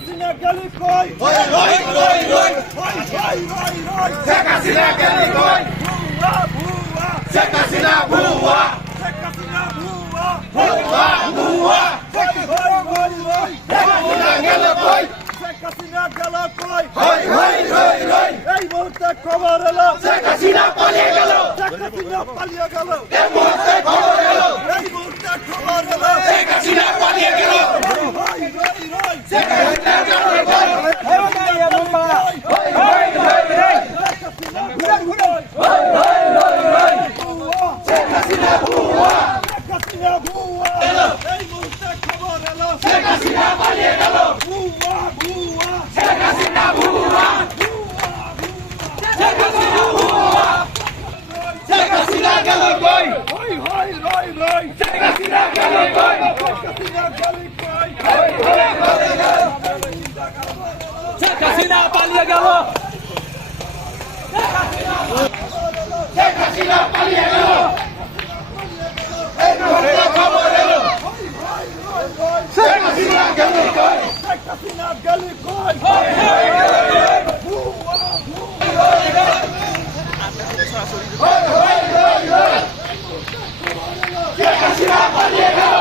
হাসিনা গেলি কই? রই রই রই রই রই রই রই শেখ হাসিনা গেলি কই? ভুয়া ভুয়া। শেখ হাসিনা ভুয়া। শেখ হাসিনা ভুয়া। ভুয়া ভুয়া। রই রই রই রই শেখ হাসিনা গেল কই? শেখ হাসিনা গেল কই? হই হই রই রই এই মুহূর্তে খবর এলো। শেখ হাসিনা পালিয়ে গেল। শেখ হাসিনা পালিয়ে গেল। এই মুহূর্তে Palia Galo! Sheikh Hasina Palia Hasina গলি কই শেখ হাসিনা গলি কই হায় হায় গলি কই ভুয়া ভুয়া গলি কই হায় হায় গলি কই শেখ হাসিনা পালিয়ে গেল